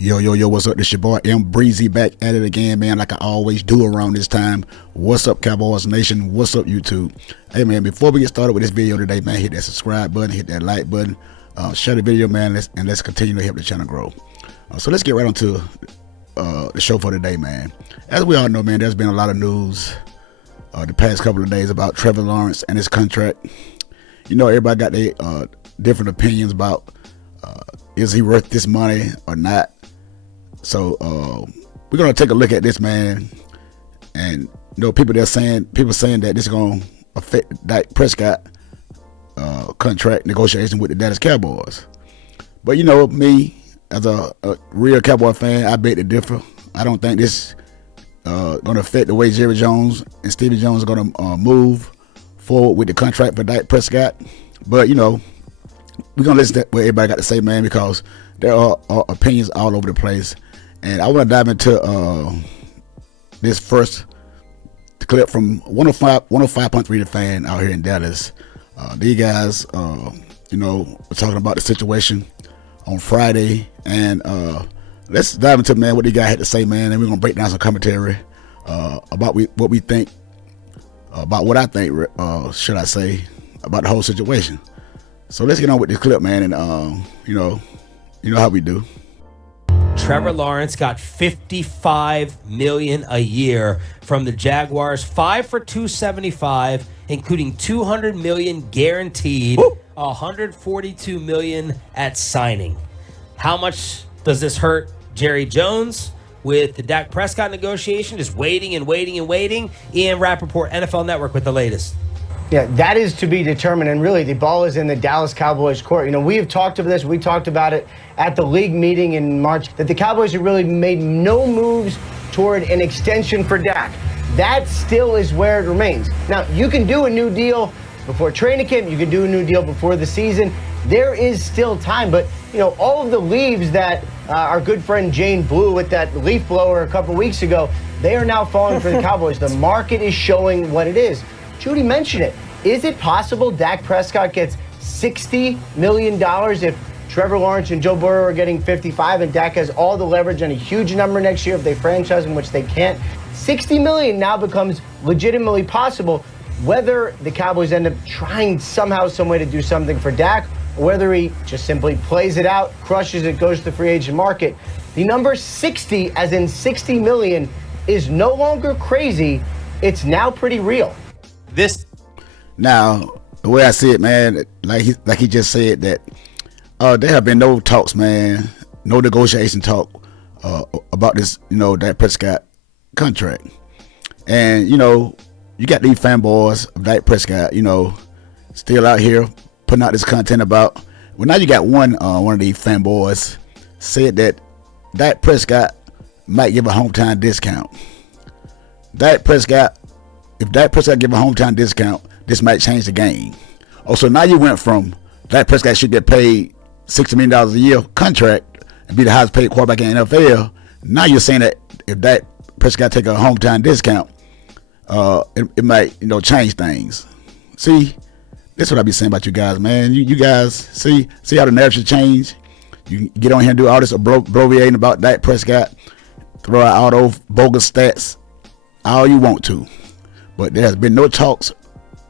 Yo, what's up? This your boy M Breezy back at it again, man, like I always do around this time. What's up, Cowboys Nation? What's up, YouTube? Hey, man, before we get started with this video today, man, hit that subscribe button, hit that like button, share the video, man, let's continue to help the channel grow. So let's get right on to the show for today, man. As we all know, man, there's been a lot of news the past couple of days about Trevor Lawrence and his contract. You know, everybody got their different opinions about is he worth this money or not. So we're gonna take a look at this, man, and you know, people saying that this is gonna affect Dak Prescott contract negotiation with the Dallas Cowboys. But you know, me as a real Cowboy fan, I beg to differ. I don't think this gonna affect the way Jerry Jones and Stevie Jones are gonna move forward with the contract for Dak Prescott. But you know, we're gonna listen to what everybody got to say, man, because there are opinions all over the place. And I want to dive into this first clip from 105.3 The Fan out here in Dallas. These guys, you know, were talking about the situation on Friday. And let's dive into, man, what these guys had to say, man. And we're going to break down some commentary about what we think, about what I think, should I say, about the whole situation. So let's get on with this clip, man. And, you know how we do. Trevor Lawrence got $55 million a year from the Jaguars, 5 for $275, including $200 million guaranteed, $142 million at signing. How much does this hurt Jerry Jones with the Dak Prescott negotiation? Just waiting and waiting and waiting. Ian Rappaport, NFL Network, with the latest. Yeah, that is to be determined, and really the ball is in the Dallas Cowboys court. You know, we have talked about this. We talked about it at the league meeting in March, that the Cowboys have really made no moves toward an extension for Dak. That still is where it remains. Now, you can do a new deal before training camp. You can do a new deal before the season. There is still time, but, you know, all of the leaves that our good friend Jane blew with that leaf blower a couple weeks ago, they are now falling for the Cowboys. The market is showing what it is. Judy mentioned it. Is it possible Dak Prescott gets $60 million if Trevor Lawrence and Joe Burrow are getting 55 and Dak has all the leverage on a huge number next year if they franchise him, which they can't? $60 million now becomes legitimately possible, whether the Cowboys end up trying somehow, some way to do something for Dak, or whether he just simply plays it out, crushes it, goes to the free agent market. The number 60, as in $60 million, is no longer crazy. It's now pretty real. Now, the way I see it, man, like he just said, that there have been no talks, man, no negotiation talk about this, you know, Dak Prescott contract. And, you know, you got these fanboys of Dak Prescott, you know, still out here putting out this content about, well, now you got one of these fanboys said that Dak Prescott might give a hometown discount. If Dak Prescott give a hometown discount, this might change the game. Oh, so now you went from Dak Prescott should get paid $60 million a year contract and be the highest paid quarterback in the NFL. Now you're saying that if Dak Prescott take a hometown discount, it might, you know, change things. See, that's what I be saying about you guys, man. You guys see how the narrative change. You get on here and do all this bloviating about Dak Prescott, throw out all those bogus stats, all you want to. But there has been no talks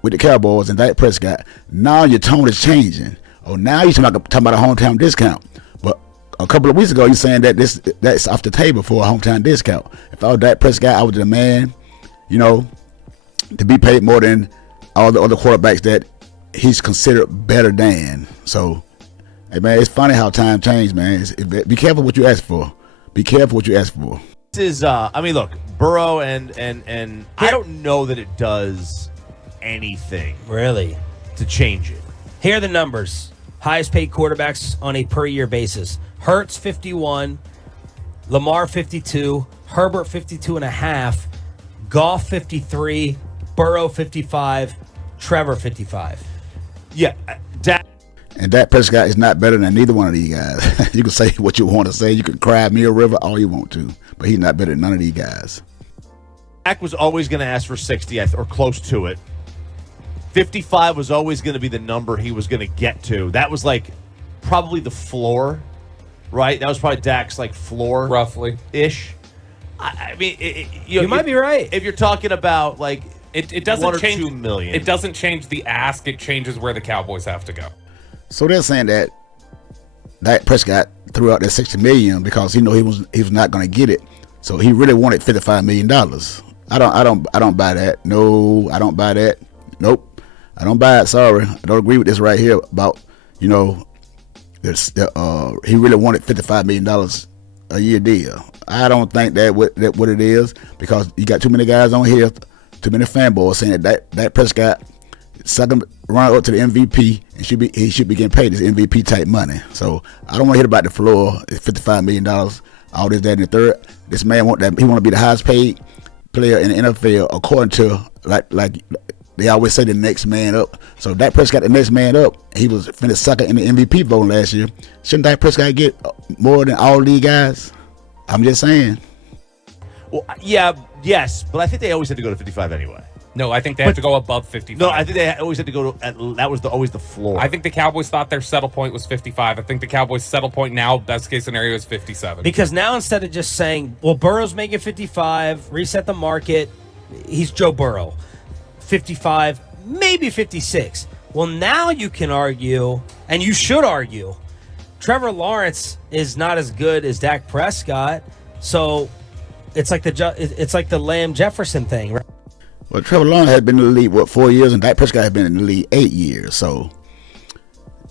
with the Cowboys and Dak Prescott. Now your tone is changing. Oh, now you're talking about a hometown discount. But a couple of weeks ago, you're saying that that's off the table for a hometown discount. If I was Dak Prescott, I would demand, you know, to be paid more than all the other quarterbacks that he's considered better than. So, hey, man, it's funny how time changed, man. Be careful what you ask for. Be careful what you ask for. This is, I mean, look, Burrow and I don't know that it does anything Really? to change it. Here are the numbers. Highest paid quarterbacks on a per year basis. Hurts 51, Lamar 52, Herbert 52.5, Goff 53, Burrow 55, Trevor 55. Yeah, Dak. And Dak Prescott is not better than neither one of these guys. You can say what you want to say. You can cry me a river all you want to. But he's not better than none of these guys. Dak was always going to ask for 60 or close to it. 55 was always going to be the number he was going to get to. That was like probably the floor. right? That was probably Dak's like floor, roughly ish. I mean, You might be right. If you're talking about like it doesn't 1 or change 2 million. It doesn't change the ask. It changes where the Cowboys have to go. So they're saying that Dak Prescott threw out that $60 million because he was not going to get it. So he really wanted $55 million. I don't buy that. No, I don't buy that. Nope, I don't buy it. Sorry, I don't agree with this right here about he really wanted $55 million a year deal. I don't think that what it is, because you got too many guys on here, too many fanboys saying that Dak Prescott second run up to the MVP and he should be getting paid this MVP type money. So I don't want to hear about the floor. It's $55 million, all this, that, and the third. This man want to be the highest paid player in the NFL according to like they always say, the next man up. So Dak Prescott the next man up. He was finished second in the MVP vote last year. Shouldn't Dak Prescott get more than all these guys? I'm just saying. Well, yeah, yes, but I think they always had to go to 55 anyway. No, I think they have to go above 55. No, I think they always had to go to. That was always the floor. I think the Cowboys thought their settle point was 55. I think the Cowboys' settle point now, best case scenario, is 57. Because now instead of just saying, well, Burrow's making 55, reset the market, he's Joe Burrow, 55, maybe 56. Well, now you can argue, and you should argue, Trevor Lawrence is not as good as Dak Prescott, so it's like the Lamb Jefferson thing, right? Well, Trevor Lawrence had been in the league, 4 years, and Dak Prescott had been in the league 8 years. So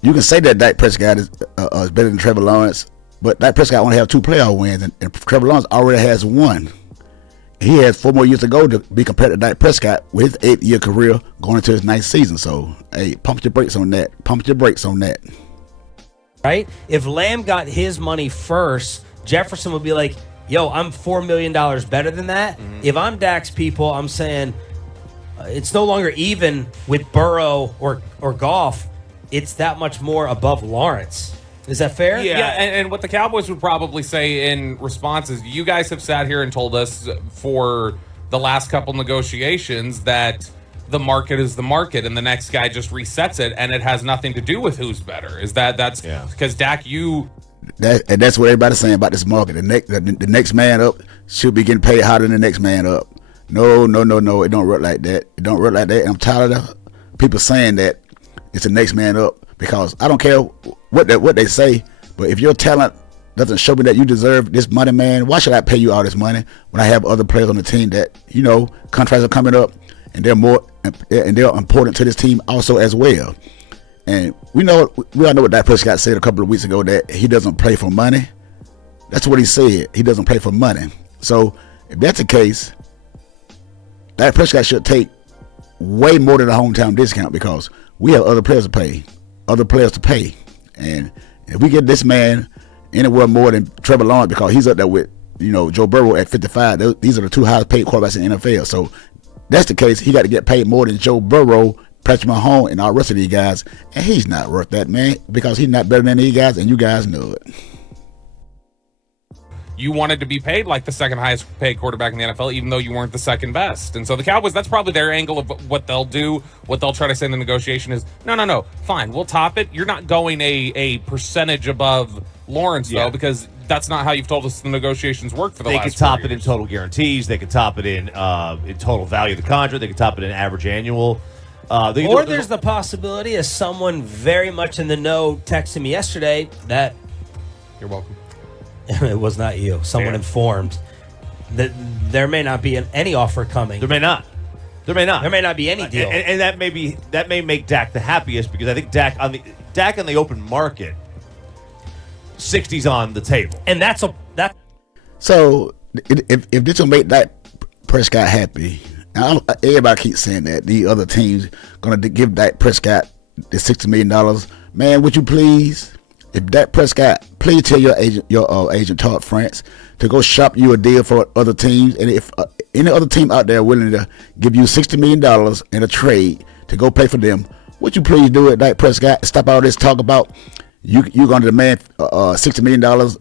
you can say that Dak Prescott is better than Trevor Lawrence, but Dak Prescott only have 2 playoff wins, and Trevor Lawrence already has 1. He has 4 more years to go to be compared to Dak Prescott with his 8-year career going into his 9th season. So, hey, pump your brakes on that. Right? If Lamb got his money first, Jefferson would be like, yo, I'm $4 million better than that. Mm-hmm. If I'm Dak's people, I'm saying it's no longer even with Burrow or Goff. It's that much more above Lawrence. Is that fair? Yeah, and what the Cowboys would probably say in response is, you guys have sat here and told us for the last couple negotiations that the market is the market and the next guy just resets it, and it has nothing to do with who's better. That's because Dak, that's what everybody's saying about this market. The next man up should be getting paid harder than the next man up. No. It don't work like that. And I'm tired of people saying that it's the next man up, because I don't care what they say, but if your talent doesn't show me that you deserve this money, man, why should I pay you all this money when I have other players on the team that, contracts are coming up and they're important to this team also as well. And we all know what Dak Prescott said a couple of weeks ago, that he doesn't play for money. That's what he said. He doesn't play for money. So if that's the case, Dak Prescott should take way more than a hometown discount, because we have other players to pay. And if we get this man anywhere more than Trevor Lawrence, because he's up there with Joe Burrow at 55, these are the 2 highest paid quarterbacks in the NFL. So that's the case. He got to get paid more than Joe Burrow, Patrick Mahomes, and all the rest of these guys, and he's not worth that, man, because he's not better than these guys, and you guys know it. You wanted to be paid like the second highest paid quarterback in the NFL, even though you weren't the second best. And so the Cowboys, that's probably their angle of what they'll do. What they'll try to say in the negotiation is, no, fine, we'll top it. You're not going a percentage above Lawrence, though, because that's not how you've told us the negotiations work for the last 4 years. They could top it in total guarantees. They could top it in total value of the contract. They could top it in average annual. Or there's the possibility, as someone very much in the know texted me yesterday, that you're welcome. It was not you. Someone informed that there may not be any offer coming. There may not. There may not be any deal. And that may make Dak the happiest, because I think Dak on the open market, 60's on the table. And that. So if this will make Dak Prescott happy, everybody keeps saying that the other teams gonna give Dak Prescott the $60 million. Man, would you please? If Dak Prescott, please tell your agent Todd France to go shop you a deal for other teams. And if any other team out there willing to give you $60 million in a trade to go play for them, would you please do it, Dak Prescott? Stop all this talk about you're going to demand $60 million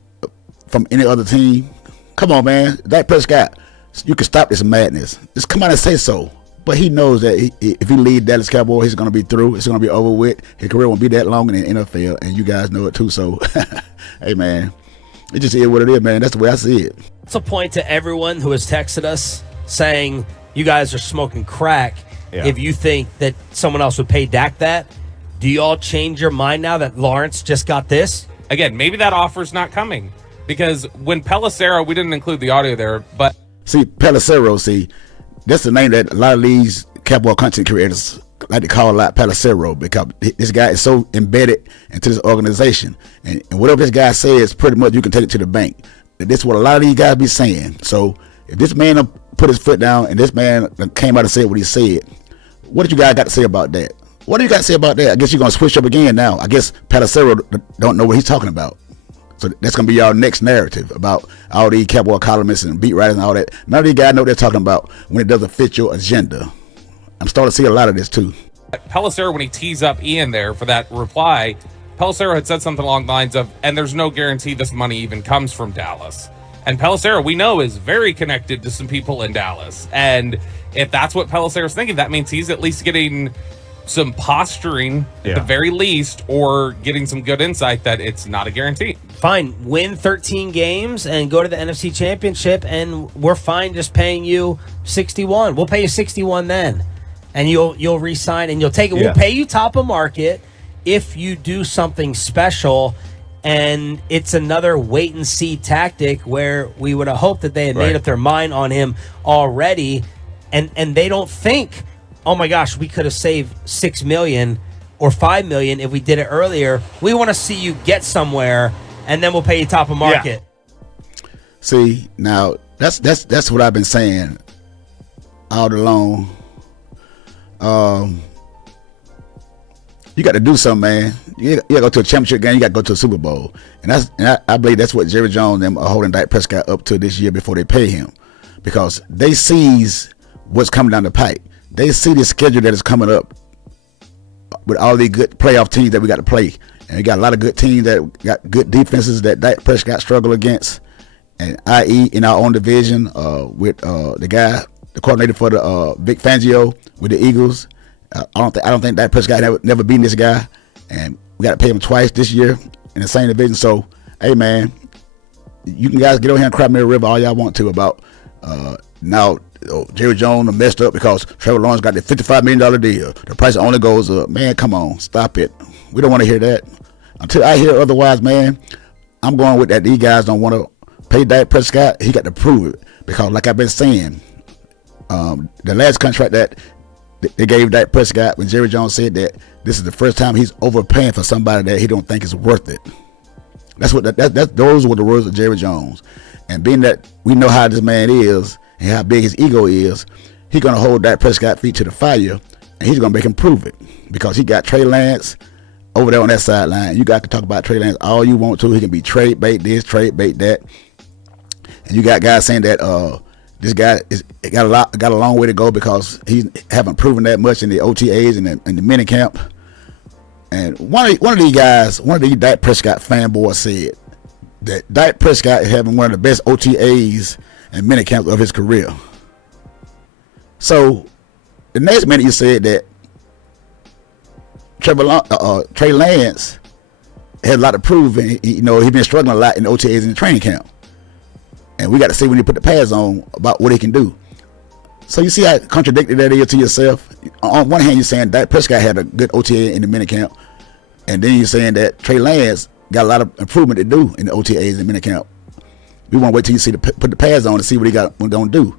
from any other team. Come on, man. Dak Prescott, you can stop this madness. Just come out and say so. But he knows that if he leaves Dallas Cowboys, he's going to be through. It's going to be over with. His career won't be that long in the NFL, and you guys know it too. So, hey, man, it just is what it is, man. That's the way I see it. It's a point to everyone who has texted us saying you guys are smoking crack if you think that someone else would pay Dak that. Do you all change your mind now that Lawrence just got this? Again, maybe that offer's not coming because when Pelissero, we didn't include the audio there, but See, Pelissero, that's the name that a lot of these Cowboy content creators like to call a lot Pelissero, because this guy is so embedded into this organization. And whatever this guy says, pretty much you can take it to the bank. This is what a lot of these guys be saying. So if this man put his foot down and this man came out and said what he said, what did you guys got to say about that? What do you got to say about that? I guess you're going to switch up again now. I guess Pelissero don't know what he's talking about. So that's going to be our next narrative about all these Cowboy columnists and beat writers and all that. None of these guys know what they're talking about when it doesn't fit your agenda. I'm starting to see a lot of this too. Pelissero, when he tees up Ian there for that reply, Pelissero had said something along the lines of, and there's no guarantee this money even comes from Dallas. And Pelissero, we know, is very connected to some people in Dallas. And if that's what Pelissero's thinking, that means he's at least getting some posturing at the very least, or getting some good insight that it's not a guarantee. Fine, win 13 games and go to the NFC Championship, and we're fine just paying you 61. We'll pay you 61 then, and you'll re-sign and you'll take it. We'll pay you top of market if you do something special. And it's another wait and see tactic where we would have hoped that they had made up their mind on him already, and they don't think, oh my gosh, we could have saved $6 million or $5 million if we did it earlier. We want to see you get somewhere, and then we'll pay you top of market. Yeah. See, now that's what I've been saying all along. You got to do something, man. You got to go to a championship game. You got to go to a Super Bowl, and I believe that's what Jerry Jones and them are holding Dak Prescott up to this year before they pay him, because they sees what's coming down the pipe. They see the schedule that is coming up with all these good playoff teams that we got to play. And we got a lot of good teams that got good defenses that Dak Prescott struggle against. And i.e. in our own division with the coordinator for the Vic Fangio with the Eagles. I don't think Dak Prescott never beaten this guy. And we got to pay him twice this year in the same division. So, hey, man, you can guys get over here and cry me a river all y'all want to about now. Jerry Jones messed up because Trevor Lawrence got the $55 million deal. The price only goes up. Man, come on, stop it. We don't want to hear that. Until I hear otherwise, man, I'm going with that. These guys don't want to pay Dak Prescott. He got to prove it, because like I've been saying, the last contract that they gave Dak Prescott, when Jerry Jones said that this is the first time he's overpaying for somebody that he don't think is worth it. Those were the words of Jerry Jones. And being that we know how this man is and how big his ego is, he's going to hold Dak Prescott feet to the fire, and he's going to make him prove it, because he got Trey Lance over there on that sideline. You got to talk about Trey Lance all you want to. He can be trade bait this, trade bait that. And you got guys saying that this guy got a long way to go because he haven't proven that much in the OTAs and in the mini camp. And one of these Dak Prescott fanboys said that Dak Prescott is having one of the best OTAs and mini camps of his career. So the next minute you said that Trey Lance had a lot to prove, and he's been struggling a lot in the OTAs and the training camp. And we got to see when he put the pads on about what he can do. So you see how contradictory that is to yourself? On one hand, you're saying Dak Prescott had a good OTA in the minicamp, and then you're saying that Trey Lance got a lot of improvement to do in the OTAs and minicamp. We want to wait till you see put the pads on to see what he got going to do.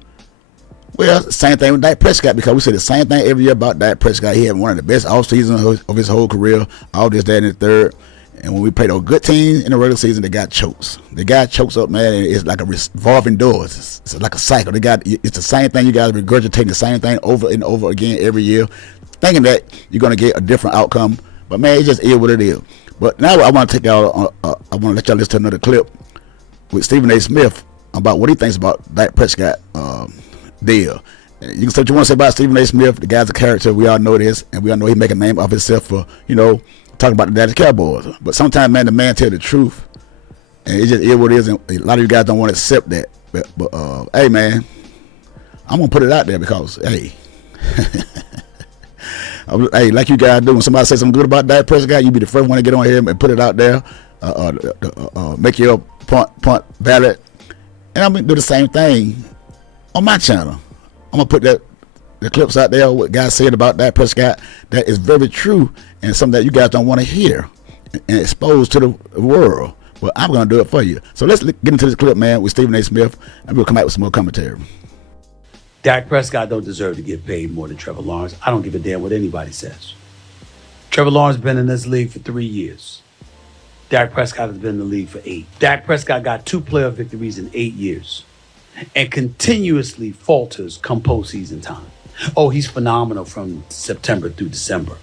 Well, same thing with Dak Prescott, because we say the same thing every year about Dak Prescott. He had one of the best off seasons of his whole career, all this, that, and the third. And when we played a good team in the regular season, the guy chokes. The guy chokes up, man, and it's like a revolving door. It's like a cycle. It's the same thing. You guys regurgitating the same thing over and over again every year, thinking that you're going to get a different outcome. But, man, it just is what it is. But now I want to take y'all, I want to let y'all listen to another clip with Stephen A. Smith about what he thinks about Dak Prescott deal. You can say what you want to say about Stephen A. Smith. The guy's a character. We all know this, and we all know he make a name of himself for, talking about the Dallas Cowboys. But sometimes, man, the man tell the truth, and it just is what it is, and a lot of you guys don't want to accept that. But hey, man, I'm gonna put it out there because, hey, hey, like you guys do, when somebody says something good about Dak Prescott, you be the first one to get on here and put it out there. make your punt valid. And I'm gonna do the same thing on my channel. I'm gonna put the clips out there, what guys said about Dak Prescott, that is very true and something that you guys don't want to hear and expose to the world. Well, I'm gonna do it for you. So let's get into this clip, man, with Stephen A. Smith, and we'll come back with some more commentary. Dak Prescott don't deserve to get paid more than Trevor Lawrence. I don't give a damn what anybody says. Trevor Lawrence has been in this league for 3 years. Dak Prescott has been in the league for 8. Dak Prescott got 2 playoff victories in 8 years and continuously falters come postseason time. Oh, he's phenomenal from September through December,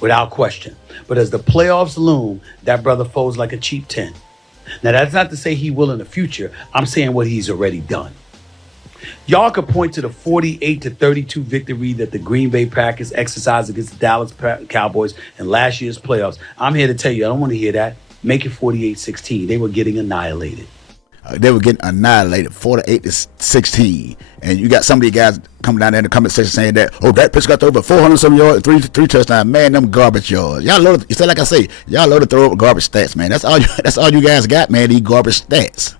without question. But as the playoffs loom, that brother folds like a cheap tin. Now, that's not to say he will in the future. I'm saying what he's already done. Y'all could point to the 48-32 victory that the Green Bay Packers exercised against the Dallas Cowboys in last year's playoffs. I'm here to tell you, I don't want to hear that. Make it 48-16. They were getting annihilated. They were getting annihilated 48-16. And you got some of these guys coming down there in the comment section saying that, oh, Dak Prescott threw over 400-some yards, three touchdowns. Man, them garbage yards. Y'all love to, like I say, y'all love to throw up garbage stats, man. That's all you guys got, man, these garbage stats.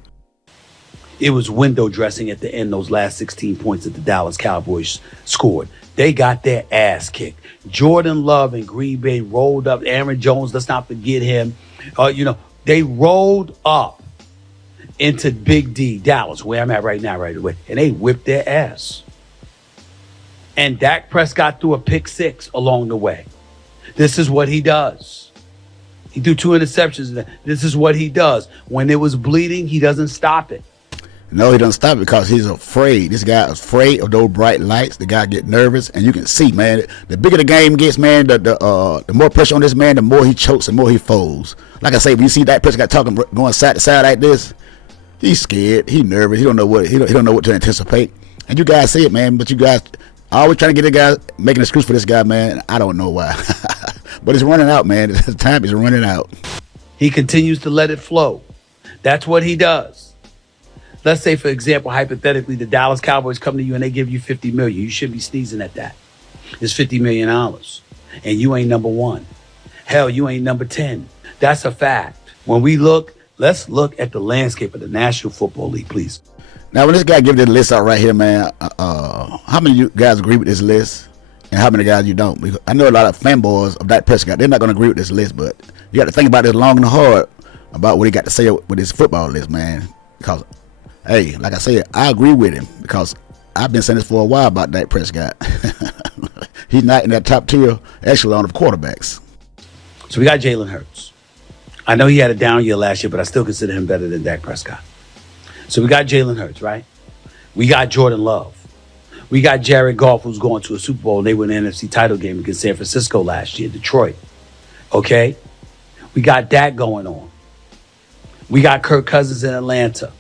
It was window dressing at the end, those last 16 points that the Dallas Cowboys scored. They got their ass kicked. Jordan Love and Green Bay rolled up. Aaron Jones, let's not forget him. They rolled up into Big D, Dallas, where I'm at right now, right away, and they whipped their ass. And Dak Prescott threw a pick 6 along the way. This is what he does. He threw 2 interceptions. This is what he does. When it was bleeding, he doesn't stop it. No, he doesn't stop it because he's afraid. This guy is afraid of those bright lights. The guy get nervous, and you can see, man, the bigger the game gets, man, the more pressure on this man, the more he chokes and more he folds. Like I say, when you see that person talking, going side to side like this, he's scared, he nervous, he don't know what to anticipate. And you guys see it, man, but you guys always trying to get a guy making an excuse for this guy, man. I don't know why, but it's running out, man. The time is running out. He continues to let it flow. That's what he does. Let's say, for example, hypothetically, the Dallas Cowboys come to you and they give you $50 million. You should be sneezing at that. It's $50 million. And you ain't number 1. Hell, you ain't number 10. That's a fact. When we look, let's look at the landscape of the National Football League, please. Now, when this guy gives this list out right here, man, how many of you guys agree with this list? And how many guys you don't? Because I know a lot of fanboys of Dak Prescott, they're not going to agree with this list, but you got to think about this long and hard about what he got to say with his football list, man. Because hey, like I said, I agree with him because I've been saying this for a while about Dak Prescott. He's not in that top tier echelon of quarterbacks. So we got Jalen Hurts. I know he had a down year last year, but I still consider him better than Dak Prescott. So we got Jalen Hurts, right? We got Jordan Love. We got Jared Goff, who's going to a Super Bowl. They won an NFC title game against San Francisco last year, Detroit. Okay? We got that going on. We got Kirk Cousins in Atlanta,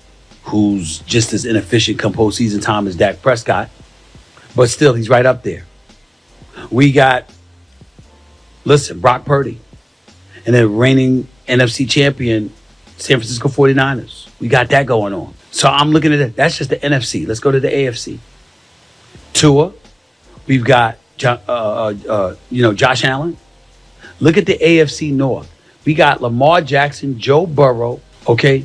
who's just as inefficient come postseason time as Dak Prescott, but still, he's right up there. We got, Brock Purdy, and then reigning NFC champion, San Francisco 49ers. We got that going on. So I'm looking at it. That's just the NFC. Let's go to the AFC. Tua, we've got, Josh Allen. Look at the AFC North. We got Lamar Jackson, Joe Burrow, okay?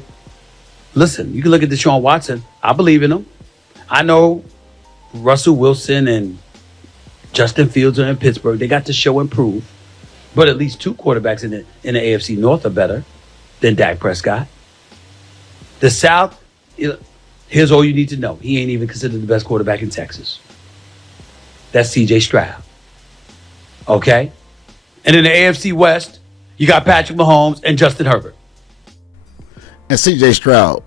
Listen, you can look at Deshaun Watson. I believe in him. I know Russell Wilson and Justin Fields are in Pittsburgh. They got to show and prove. But at least 2 quarterbacks in the AFC North are better than Dak Prescott. The South, here's all you need to know. He ain't even considered the best quarterback in Texas. That's C.J. Stroud. Okay? And in the AFC West, you got Patrick Mahomes and Justin Herbert. And C.J. Stroud,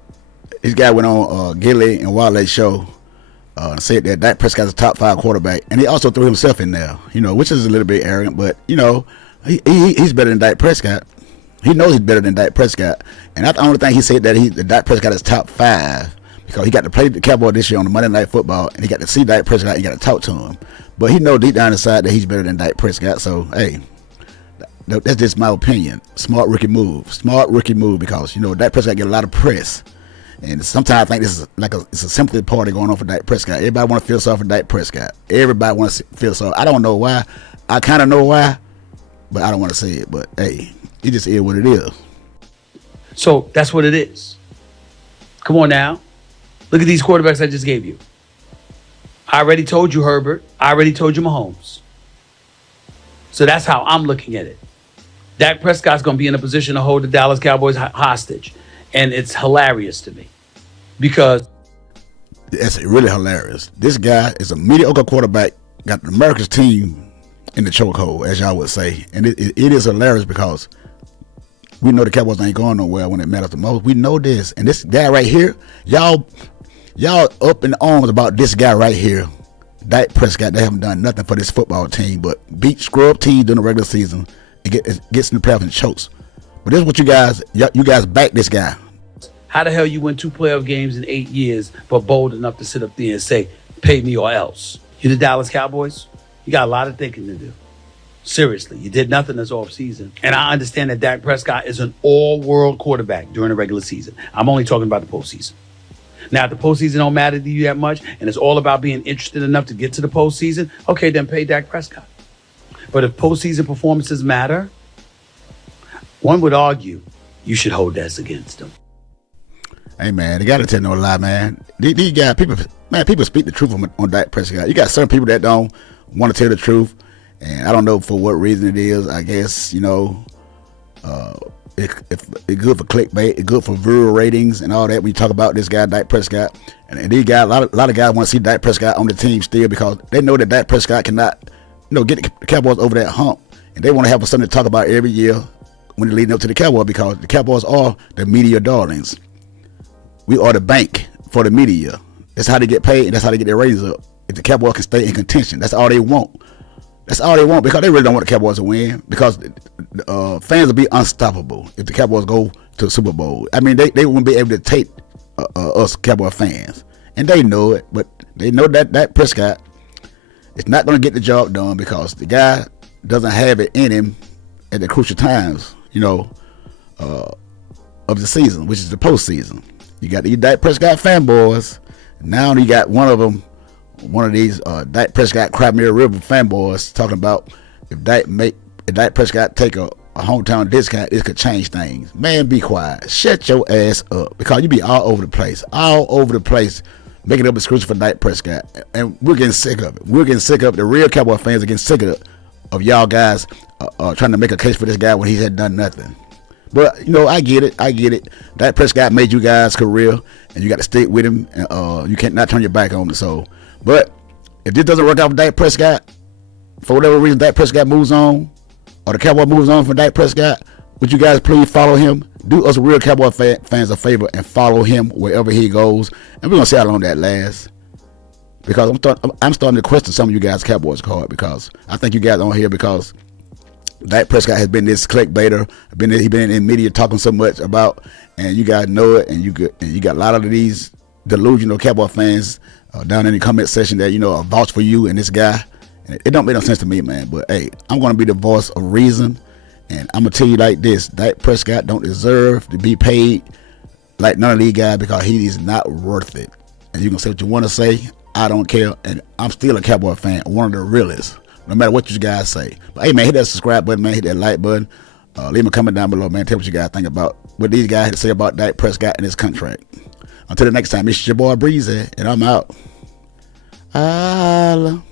this guy went on Gilly and Wale's show and said that Dak Prescott's a top 5 quarterback. And he also threw himself in there, which is a little bit arrogant. But, he's better than Dak Prescott. He knows he's better than Dak Prescott. And that's the only thing he said that Dak Prescott is top 5 because he got to play the Cowboys this year on the Monday Night Football and he got to see Dak Prescott and he got to talk to him. But he knows deep down inside that he's better than Dak Prescott. So, hey, that's just my opinion. Smart rookie move because, Dak Prescott get a lot of press. And sometimes I think this is it's a sympathy party going on for Dak Prescott. Everybody want to feel sorry for Dak Prescott. Everybody wants to feel sorry. I don't know why. I kind of know why, but I don't want to say it. But, hey, it just is what it is. So that's what it is. Come on now. Look at these quarterbacks I just gave you. I already told you Herbert. I already told you Mahomes. So that's how I'm looking at it. Dak Prescott's going to be in a position to hold the Dallas Cowboys hostage. And it's hilarious to me because It's really hilarious. This guy is a mediocre quarterback, got America's team in the chokehold, as y'all would say. And it is hilarious because we know the Cowboys ain't going nowhere when it matters the most. We know this. And this guy right here, y'all up in arms about this guy right here, Dak Prescott. They haven't done nothing for this football team but beat scrub teams during the regular season and gets in the playoffs and chokes. But this is what you guys back this guy. how the hell you win 2 playoff games in 8 years but bold enough to sit up there and say, pay me or else? You the Dallas Cowboys? You got a lot of thinking to do. Seriously, you did nothing this offseason. And I understand that Dak Prescott is an all-world quarterback during the regular season. I'm only talking about the postseason. Now, if the postseason don't matter to you that much, and it's all about being interested enough to get to the postseason, okay, then pay Dak Prescott. But if postseason performances matter, one would argue you should hold that against them. Hey man, they gotta tell no lie, man. These guys, people speak the truth on Dak Prescott. You got certain people that don't want to tell the truth, and I don't know for what reason it is. I guess it's good for clickbait, it's good for viewer ratings and all that. When you talk about this guy, Dak Prescott, and these guys, a lot of guys want to see Dak Prescott on the team still because they know that Dak Prescott cannot, get the Cowboys over that hump, and they want to have something to talk about every year when they're leading up to the Cowboys because the Cowboys are the media darlings. We are the bank for the media. That's how they get paid, and that's how they get their ratings up. If the Cowboys can stay in contention, that's all they want. That's all they want because they really don't want the Cowboys to win because fans will be unstoppable if the Cowboys go to the Super Bowl. I mean, they wouldn't be able to take us Cowboy fans, and they know it. But they know that Dak Prescott is not going to get the job done because the guy doesn't have it in him at the crucial times, of the season, which is the postseason. You got these Dak Prescott fanboys. Now you got one of these Dak Prescott Crimea River fanboys talking about if Dak Prescott take a hometown discount, it could change things. Man, be quiet. Shut your ass up because you be all over the place, making up excuses for Dak Prescott, and we're getting sick of it. The real Cowboy fans are getting sick of y'all guys trying to make a case for this guy when he had done nothing. But I get it. Dak Prescott made you guys' career, and you got to stick with him. And you can't not turn your back on him. But if this doesn't work out for Dak Prescott, for whatever reason, Dak Prescott moves on, or the Cowboy moves on from Dak Prescott, would you guys please follow him? Do us real Cowboy fans a favor and follow him wherever he goes, and we're gonna see how long that lasts. Because I'm starting to question some of you guys' Cowboys card because I think you guys on here because Dak Prescott has been this clickbaiter. He been in media talking so much about, and you guys know it, and you got a lot of these delusional Cowboy fans down in the comment section that vouch for you and this guy. And it don't make no sense to me, man. But hey, I'm gonna be the voice of reason, and I'm gonna tell you like this: Dak Prescott don't deserve to be paid like none of these guys because he is not worth it. And you can say what you want to say. I don't care, and I'm still a Cowboy fan, one of the realest. No matter what you guys say. But hey man, hit that subscribe button, man. Hit that like button. Leave a comment down below, man. Tell what you guys think about what these guys had to say about Dak Prescott and his contract. Until the next time, it's your boy Breezy, and I'm out. Allah.